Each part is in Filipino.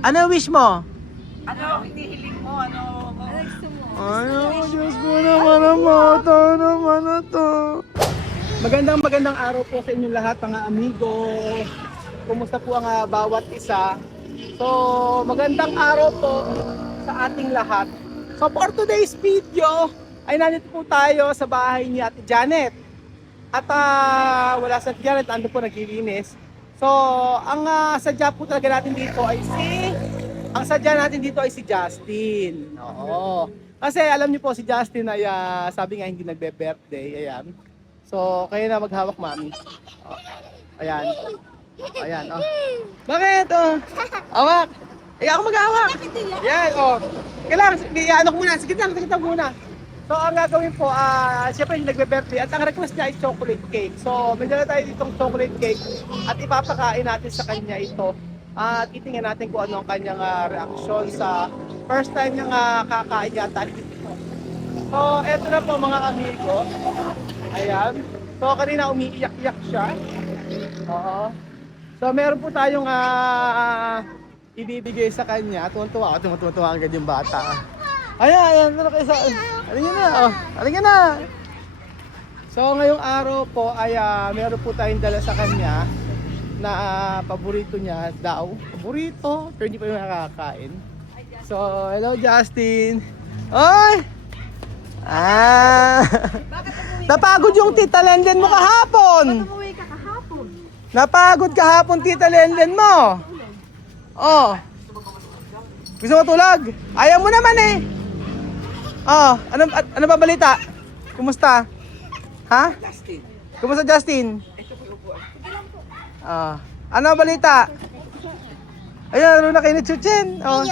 Ano wish mo? Ano hinihiling mo? Ano gusto mo? Ano, Diyos ko naman naman ito. Magandang araw po sa inyong lahat, mga amigo. Kumusta po ang bawat isa? So, magandang araw po sa ating lahat. So, for today's video, ay nandito po tayo sa bahay ni Ate Janet. At wala sa Janet, ando po naglilinis. So, ang sadya po talaga natin dito ay si Justin. Oo. Kasi alam niyo po si Justin ay sabi nga hindi nagbe-birthday. Ayan. So, kayo na maghawak, mami. Oh. Ayan. Ayan, oh. Bakit? Oh. Hawak. Ako maghawak. Ayan, oh. Kailangan, ano ko muna. Sige lang muna. So, ang gagawin po, siyempre yung nagbe-birthday at ang request niya ay chocolate cake. So, may dala tayo ditong chocolate cake at ipapakain natin sa kanya ito. At titingnan natin kung ano ang kanyang reaksyon sa first time niyang kakain yata. So, eto na po mga amigo. Ayan. So, kanina umiiyak-iyak siya. Oo. So, meron po tayong ibibigay sa kanya. Tuwan-tuwa ang ganyang bata. Ayan. Ano kayo sa... Alingin na. Oh, alingin na. So, ngayong araw po ay meron po tayong dala sa kanya na paborito niya daw. Paborito, pero hindi pa yung nakakain. So, hello Justin. Oy! Napagod yung Tita Lenden mo kahapon. Ba't umuwi ka kahapon? Napagod kahapon Tita Lenden mo. Oh. Gusto mo tulog? Ayaw mo naman eh. Oh, ano ba balita? Kumusta? Ha? Justin. Kumusta Justin? Ano ang balita? Ayun, laro na kayo ni Chuchen. Oh.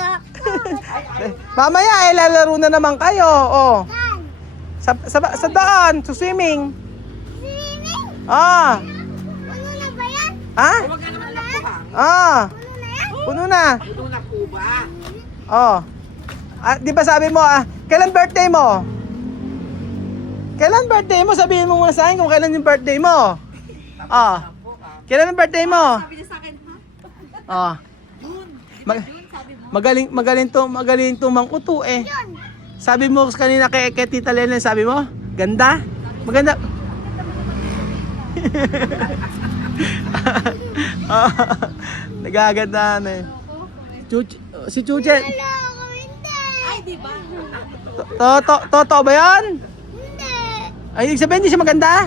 Mamaya lalaro na naman kayo. Oh. Sa daan, sa swimming. Swimming? Puno na ba yan? Ha? Huwag ka naman nakuha. Puno na. Puno na po ba? Di ba sabi mo, kailan birthday mo? Kailan birthday mo? Sabihin mo muna sa akin kung kailan yung birthday mo. Kailan ang birthday mo? Sabi niya sa akin, ha? Magaling to mangkuto eh. Sabi mo kanina kay Tita Lenen, sabi mo? Ganda? Maganda. Nagaganda na eh. Si Chuchen. Ay, di ba? Totoo ba yan? Hindi. Ay, ibig sabihin hindi siya maganda?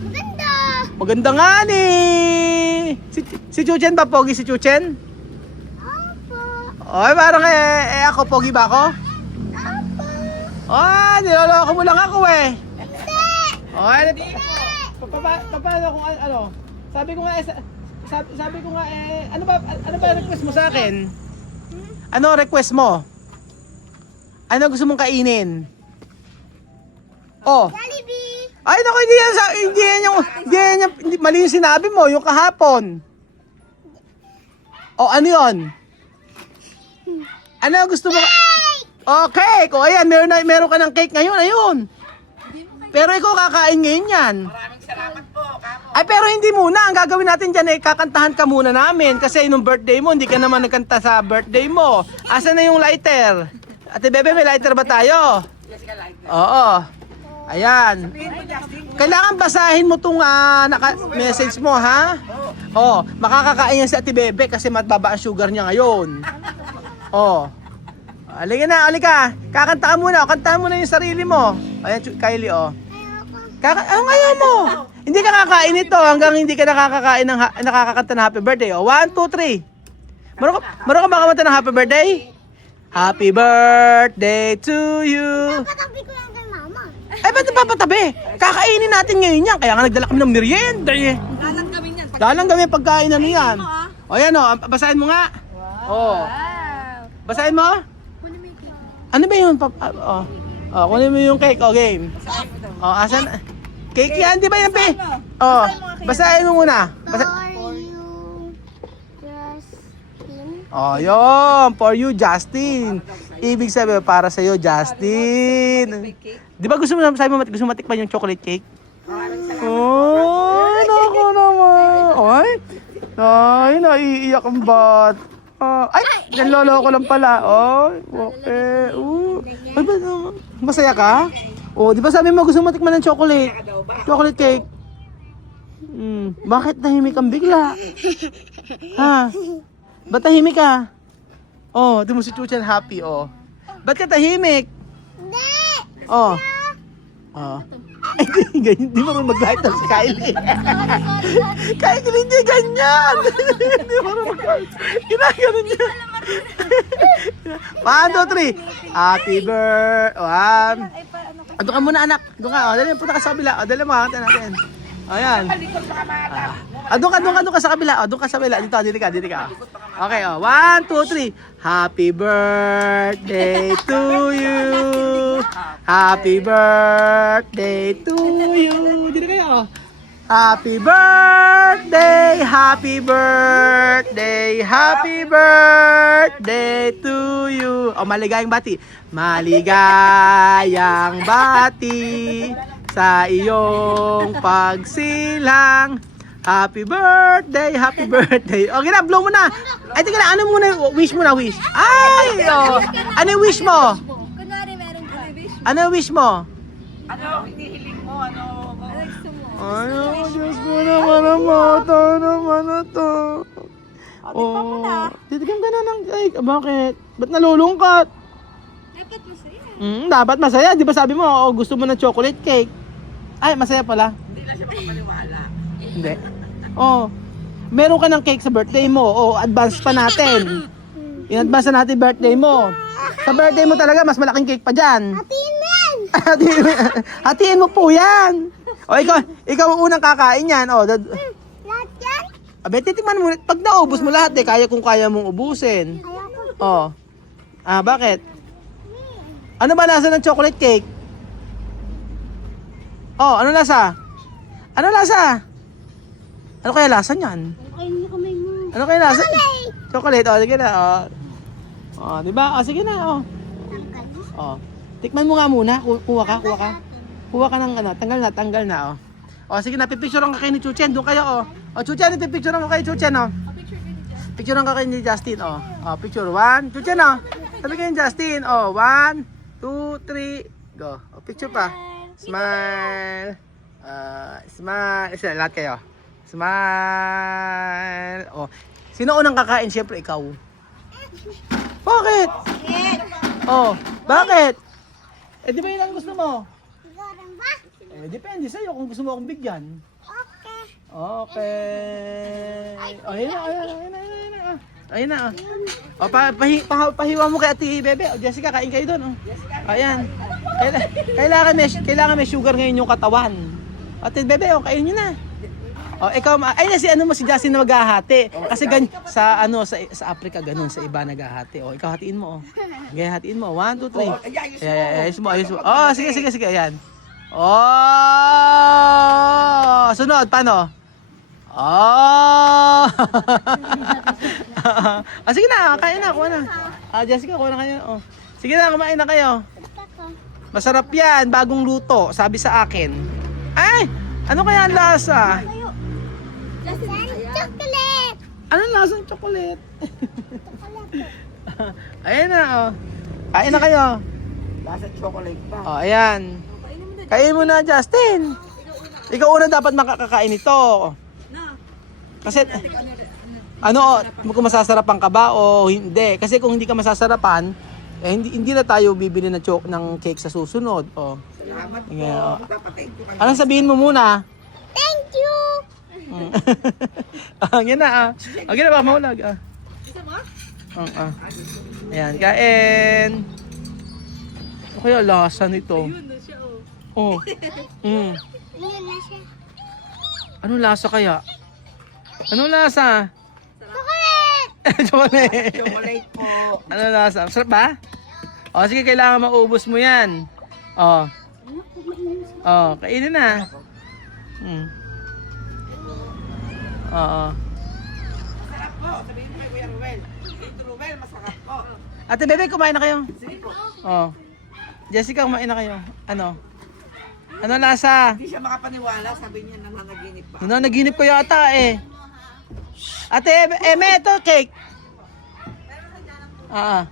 Maganda. Maganda nga ni. Si Chuchen ba pogi si Chuchen? Opo. Oy, parang ako pogi ba ako? Opo. Niloloko mo lang ako eh. Hindi. Paano kung ano? Sabi ko nga ano ba request mo sa akin? Ano request mo? Ano gusto mong kainin? Oh. Jollibee. Ay naku, mali yung sinabi mo, yung kahapon. Ano yon? Ano gusto mo? Okay, ayan, meron ka ng cake ngayon, ayun. Pero ikaw kakain ngayon yan. Maraming salamat po, kamo. Ay, pero hindi muna. Ang gagawin natin dyan ay kakantahan ka muna namin. Kasi nung birthday mo, hindi ka naman nagkanta sa birthday mo. Asan na yung lighter? Ate Bebe, may lighter ba tayo? Yes, ka like. Oo. Ayan. Sabihin mo, Justin. Kailangan basahin mo itong message mo, ha? Makakakain yan si Ate Bebe kasi matbaba ang sugar niya ngayon. Halika. Kakanta ka muna. Kantahan mo na yung sarili mo. Ayan, Kylie, ayaw mo. Hindi ka kakain ito hanggang hindi ka nakakakanta ng happy birthday. 1, 2, 3. Meron ka makamanta ng happy birthday? Happy birthday to you. Patabi ko lang kay mama. Ay, ba't napapatabi? Kakainin natin ngayon yan. Kaya nga nagdala kami ng merienda eh. Lalang gawin yan. Dalang gawin pagkain na niyan. Yan basahin mo nga. Basahin mo. Ano ba yun? Kunin mo yung cake. Game. Asan? Cake yan, di ba yan, pe? Basahin mo muna. For you, Justin. Yun. For you, Justin. Ibig sabihin, para sa'yo, Justin. Di ba gusto mo matikman yung chocolate cake? Naku naman. Ay, naiiyak ang bat. Ay, nanlolo ko lang pala. Oh, okay. Ay, ba naman? Masaya ka? Oh, di ba sabi mo gusto mo tikman ng chocolate? Chocolate cake. Bakit tahimik kang bigla? Ha? Ba't tahimik ka? Oh, di mo si Chuchan happy, oh. Ba't ka tahimik? Hindi. Oh. Oh. Ay, di marunong mag-light si Kylie. Kylie, hindi ganyan. Hindi marunong mag-light. Ginaganon niya. 1, 2, 3. Happy birthday. Doon ka muna, anak. Doon ka. Dali, punta ka sa kabila. Dali mo, hantan natin. Ayan. Doon ka sa kabila. Doon ka sa kabila. Dito ka. Okay, 1, 2, 3. Happy birthday to you. Happy birthday to you. Dito kayo. Happy birthday, happy birthday, happy birthday to you. Maligayang bati. Maligayang bati sa iyong pagsilang. Happy birthday, happy birthday. Okay na, blow mo na. Ay, tingnan na, ano muna, wish mo na, wish. Ay, ano yung wish mo? Kunwari meron ka. Ano yung wish mo? Ano, hinihiling mo, ano, Ay, Diyos ko naman ang mata naman na to. Titigam ka na ng cake. Bakit? Ba't nalulungkot? Dapat masaya. Dapat masaya. Di ba sabi mo, gusto mo ng chocolate cake? Ay, masaya pala. hindi lang siya makapaniwala. Hindi. Meron ka ng cake sa birthday mo. Advance pa natin. In-advance na natin birthday mo. Sa birthday mo talaga, mas malaking cake pa dyan. Hatiin mo yan. Hatiin mo po yan. Ikaw ang unang kakain yan. Lahat yan? Abe, titikman mo. Pag naubos mo lahat, kung kaya mong ubusin. Ayaw ko. Bakit? Ano ba lasa ng chocolate cake? Ano lasa? Ano lasa? Ano kaya lasa niyan? Kain mo kamay mo. Ano kaya lasa? Chocolate. Sige na. Di ba? Sige na. Tikman mo nga muna. Kuha ka. Kuha ka ng tanggal na. Sige na, pipicturean ka kayo ni Chuchen. Doon kayo, Chuchen, pipicturean ka kay Chuchen, Picturean ka kayo ni Justin, Picture 1. Chuchen, sabi kayo ni Justin, 1, 2, 3, go. Picture pa. Smile. Smile. Isa, lahat kayo. Smile. Sino unang kakain? Siyempre, ikaw. Bakit? Bakit? Di ba yun ang gusto mo? Sigurang ba? Depende sa'yo kung gusto mo akong bigyan. Okay. Okay. Ayun na. Pahiwa mo kay Ate Bebe. Jessica, kain kayo doon. Ayan. Kailangan may sugar ngayon yung katawan. Ate Bebe, kain nyo na. Ikaw, si Justin na maghahati. Kasi sa Africa ganun, sa iba naghahati. Ikaw hatiin mo. Okay, hatiin mo. 1, 2, 3. Ayos mo. Sige, ayan. Sunod, paano? Sige na, kain na, kuha na. Jessica, kuha na kayo. Sige na, kumain na kayo. Masarap yan, bagong luto, sabi sa akin. Ay, ano kaya ang lasa? Chocolate. Anong lasang chocolate? Ayan na, kain na kayo. Lasa chocolate pa. Ayan. Kain mo na, Justin. Ikaw una dapat makakakain ito. Kasi, kung masasarapan ka ba o hindi. Kasi kung hindi ka masasarapan, hindi na tayo bibili ng cake sa susunod. Salamat po. Yeah. Dapat thank you. Anong sabihin mo muna? Thank you. Yan na. Okay na ba? Maulag. Ayan, kain. Ano kaya lasa nito? Yun na siya. Anong lasa kaya? Anong lasa? Chocolate. Chocolate po. Anong lasa? Sarap ba? Sige, kailangan maubos mo yan. Kainin na. Masarap po. Sabihin mo kay Kuya Ruel. Tito Ruel, masarap po. Ate Bebe, kumain na kayo. Sige po. Jessica, kumain na kayo. Ano lasa? Hindi siya makapaniwala. Sabi niya nananaginip pa. Naginip ko yata eh. Ate Eme, ito cake. Ah,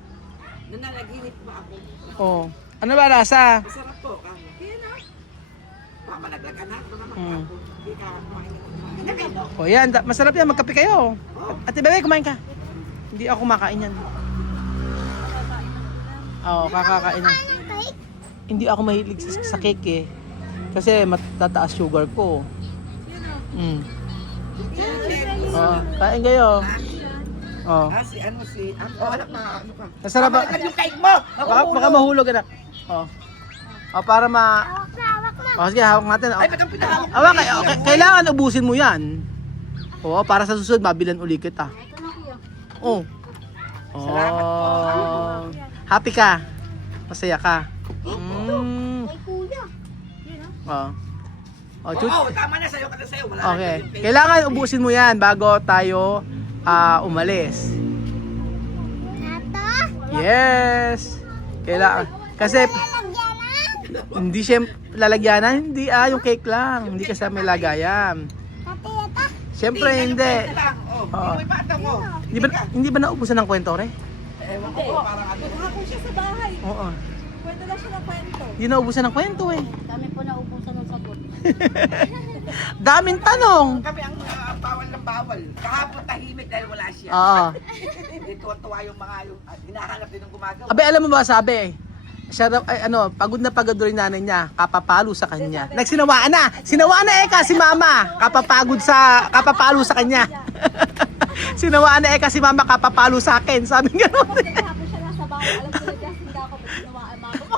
Nananaginip pa ako. oh. Ano ba lasa? Masarap po. Yan ah. Mama nagkakanak mo naman Mm. ako. Hindi ka kumain ka. Nagkano? O yan, masarap yan, magkape kayo. Ate Bebe, kumain ka. Hindi ako kumakain yan. Oo, kakakain na. Ano cake? Hindi ako mahilig sa cake eh. Kasi matataas sugar ko. Mm. Oh, kain kayo. Oh. Si ano. Oh, anak na. Ano ka? Masarap ba? Balikan yung cake mo. Baka mahulog anak. Oh. Oh, para Hawak na, hawak na. Oh, sige, hawak natin. Oh. Ay, ba't ang pinahawak? Awa, kailangan ubusin mo yan. Oo, para sa susunod, mabilan uli kita. Oh. Salamat po. Oh. Happy ka? Masaya ka? Mm. Kay kuya. Oh. Oh, Oo, tama na sa'yo. Kada sa'yo. Wala na okay. yung cake. Kailangan ubusin mo yan bago tayo umalis. Nato? Yes. Kailangan. Kasi Lalagyan na? hindi siya lalagyanan, hindi yung cake lang. Hindi kasama may lagayan. Pati ito? Siyempre ganun hindi. cake na lang. Oh, Oo. Hindi mo ipata mo. Hindi ba naubusan ng kwento, re? Ewan ko po, parang ano. Ako siya sa bahay. Oo. Kwento lang siya ng kwento. Hindi naubusan ng kwento eh. Kami po naubusan ng sagot. Daming tanong. Kami ang bawal ng bawal. Kahapon tahimik dahil wala siya. Oo. Hindi tuwa yung mga hinahanap din ng gumagawa. Abe, alam mo ba sabi? Siya daw, pagod na rin nanay niya, kapapalo sa kanya. Nagsinawaan na! Sinawaan na si mama! Kapapalo sa kanya. Sinawaan na si mama, kapapalo sa akin. Sabi nga Kahapon siya nasa bahay. Alam ko na just hindi ako sinawaan mama mo.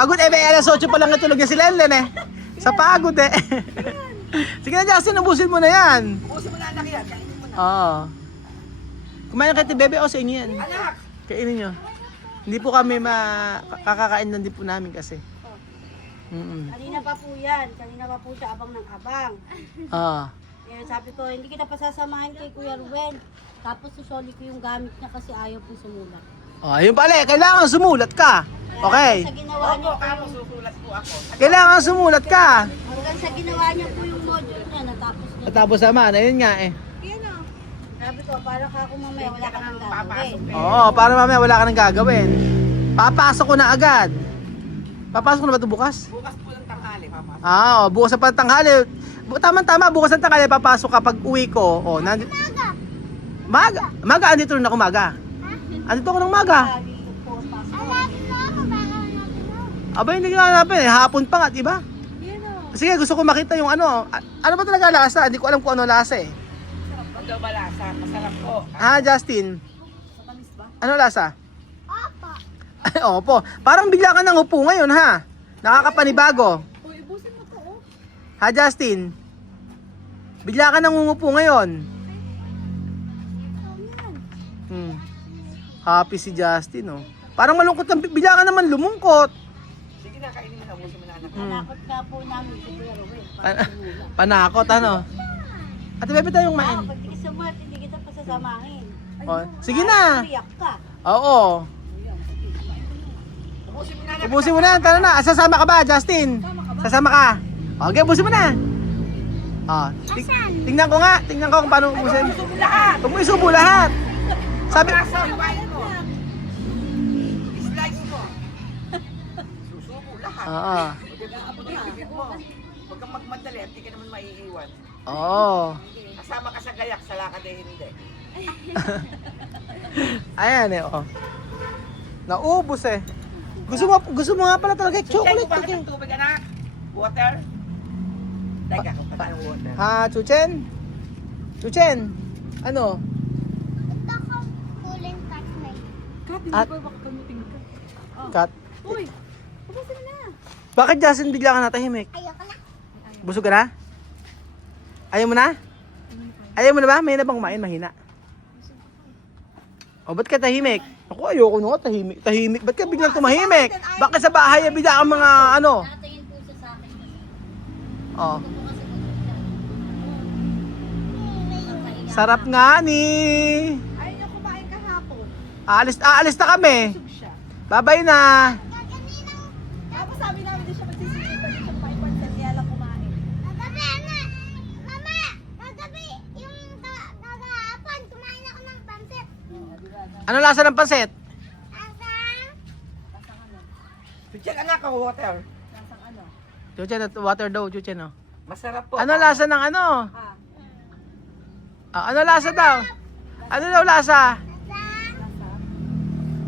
pagod alas 8 pa lang natulog niya si Lenlen eh. Sa pagod eh. Sige na Justin, ubusin mo na yan. Bukusin mo na anak yan. Kainin mo na. Oo. Kumain kay Bebe o sa inyo yan. Anak! Kainin nyo. Hindi po kami kakakain lang din po namin kasi. Kanina pa po yan. Kanina pa po siya abang ng abang. Ah. Eh, sabi ko, hindi kita pasasamahin kay Kuya Ruel. Tapos susoli ko yung gamit niya kasi ayaw po sumulat. Oh, ayun pala eh. Kailangan sumulat ka. Okay. Sa ginawa Opo, niya po kamo yung, susulat po ako. Kailangan sumulat ka. hanggang sa ginawa niya po yung module niya, natapos niya. Tapos naman, ayun nga eh. Sabi ko, para ka ako mamaya, wala ka nang gagawin. Oo, para mamaya wala ka nang gagawin. Papasok ko na agad. Papasok ko na ba ito bukas? Bukas po ng tanghali, mama. Bukas sa tanghali. Tama-tama, bukas ng tanghali papasok kapag uwi ko. Oh, maga, andito rin ako maga. Andito ako ng maga. Lagi po, pasok. Alapin mo ako, baka hanapin mo. Aba, hindi ko hanapin eh. Hapon pa nga, diba? Yan o. Sige, gusto ko makita yung ano. Ano ba talaga lasa? Hindi ko alam kung ano lasa eh. Ang daw malasa, masarap po. Justin? Ano lasa? Opo. Ay, opo. Parang bigla ka nang upo ngayon, ha? Nakakapanibago. Uy, ibusin mo to, oh. Ha, Justin? Bigla ka nang umupo ngayon. Happy si Justin, oh. Parang malungkot kang bigla ka naman lumungkot. Sige na, kainin mo na. Bukusin mo na anak. Nanakot nga po namin si Kuya Ruel. Panakot, ano? Ate, bebe tayong main. Pag di ka sumulat, hindi kita pasasamahin. Oh, sige na. Iyak ka. Oo. Bukusin mo na anak. Ubusin mo na, tara na. Sasama ka ba, Justin? Sasama ka. Okay, ubusin mo na. Tingnan ko nga. Tingnan ko kung paano ubusin. Subo lahat! Huwag mo isubo lahat. Sabi, Kaso, iwain mo. Slice mo. Susubo lahat. Oo. Pagkakapagpipit mo. Huwag kang magmadali at di ka naman maiiwan. Oo. Kasama ka sa gayak, sa lakad eh hindi. Ayan eh, oh. Naubos eh. Gusto mo nga pala talaga Check chocolate. mo bakit Okay. ng tubig anak? Water? Teka, kung pa ng water. Ha, Chuchen? Chuchen? Ano? Ito ko kulin cut na yun. At, Baka gamutin ka. cut. Uy, ubusin mo na. Bakit Justin bigla ka natahimik? Ayoko na. Busog ka na? Ayaw mo na? Ayaw mo na ba? May na bang kumain? Mahina. O, ba't ka tahimik? Ako, ayoko na nga, tahimik. Ba't ka biglang tumahimik? Bakit sa bahay bigla kang mga ano? Nakatingin po siya sa akin. Oh. Ito po kasi magpahinga. Sarap nga ni. Ayaw niya kumain kahapon. Aalis na kami. Busog siya. Bye-bye na. Tapos sabi namin din siya magsisilip. Pwede siya kumain pansin. Kaya lang kumain. Kagabi, anak. Mama, kagabi, yung kagahapon, kumain ako ng pansit. Ano lasa ng pansit? Chuchen, anak ko, water. Chuchen, water daw, Chuchen, oh. Masarap po. Ano lasa ng ano? Ano lasa daw? Ano daw lasa?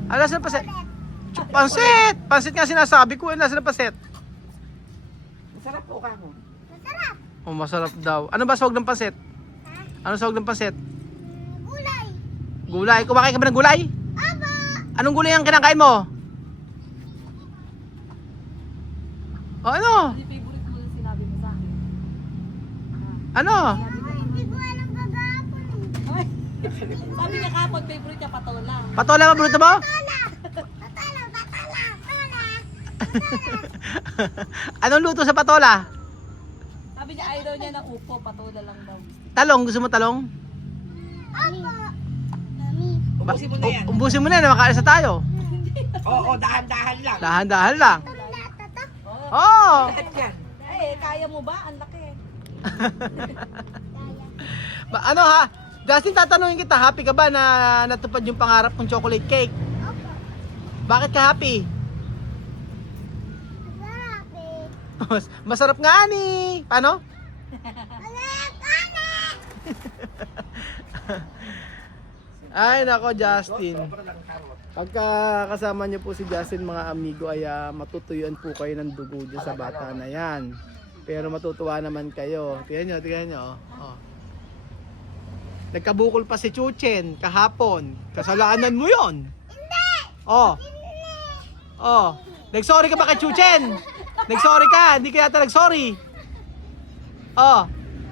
Ano lasa ng pansit? Pansit! Pansit nga sinasabi ko, ano lasa ng pansit? Masarap po ka mo. Masarap. Oh, masarap daw. Ano ba sawag ng pansit? Ano sawag ng pansit? Gulay. Gulay. Kumakain ka ba ng gulay? Aba. Anong gulay ang kinakain mo? O ano? Favorite mo yung sinabi mo sa akin. Ano? Hindi ko alam kagapon eh. Sabi niya kapag favorite niya patola. Patola ba bruto mo? Tala. Tatala. Tatala. Tala. Anong luto sa patola? Sabi niya ayaw niya ng upo, patola lang daw. Talong. Gusto mo talong? Opo. Mami. Ubusin mo na yan. Umbusin mo na, makaalis na tayo. Oo, dahan-dahan lang. Dahan-dahan lang. Tala. Tata. Oh! Lahat yan. Eh, kaya mo ba? Ang laki. Ano ha? Justin, tatanungin kita, happy ka ba na natupad yung pangarap kong chocolate cake? Opo. Bakit ka happy? Masarap eh. Masarap nga ni. Paano? Anak. Anak. Ay nako, Justin. Sobrang lang karot. Pagka kasama niyo po si Justin mga amigo ay matutuyuan po kayo ng dugo dyan sa bata na yan. Pero matutuwa naman kayo. Tingnan nyo. Oh. Nagkabukol pa si Chuchen kahapon. Kasalanan mo yon. Hindi. Oh. Oh. Nagsorry ka ba kay Chuchen? Nagsorry ka, hindi ka yata nagsorry. Oh.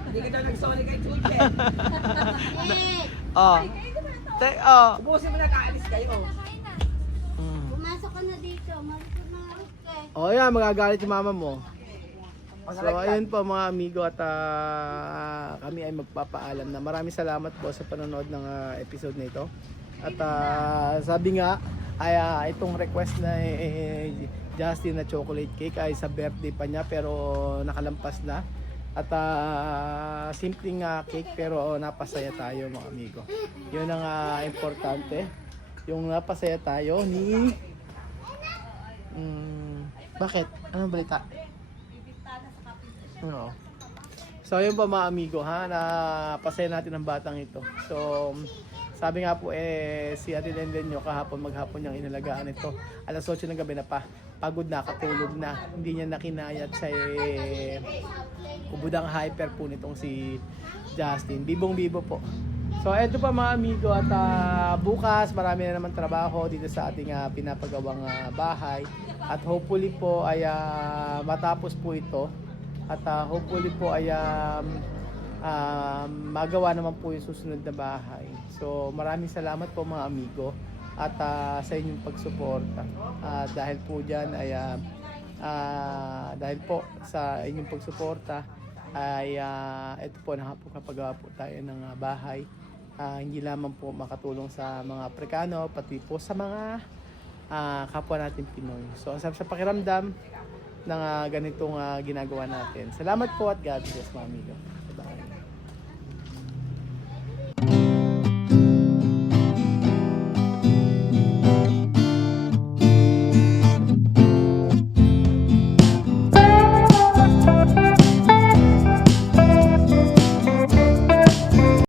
Hindi ka daw nag-sorry kay Chuchen. Oh. Oh. Ubusin mo na, kaalis kayo. Pumasok ka na dito. Malikot na nga Oh, yan, magagalit yung mama mo. So, Pangalagbag. ayun po mga amigo at kami ay magpapaalam na maraming salamat po sa panonood ng episode na ito. At sabi nga, ay itong request na Justin na chocolate cake ay sa birthday pa niya pero nakalampas na. At simpleng cake pero napasaya tayo mga amigo. Yun ang importante. Yung napasaya tayo ni... bakit? Anong balita? Oo. So yun po mga amigo ha, napasaya natin ang batang ito. So sabi nga po si Ate Lenden nyo kahapon maghapon niyang inalagaan ito. Alas 8 ng gabi na pa, pagod na, katulog na. Hindi niya nakinayat sa ubudang hyper po nitong si Justin. Bibong-bibo po. So eto pa mga amigo at bukas marami na naman trabaho dito sa ating pinapagawang bahay. At hopefully po ay matapos po ito. At hopefully po ay magawa naman po yung susunod na bahay. So maraming salamat po mga amigo at sa inyong pagsuporta. Dahil po dyan ay dahil po sa inyong pagsuporta ay ito po nakapagawa po tayo ng bahay. Hindi lamang po makatulong sa mga Aprikano pati po sa mga kapwa natin Pinoy. So sa pakiramdam ng ganitong ginagawa natin. Salamat po at God bless mga amigo.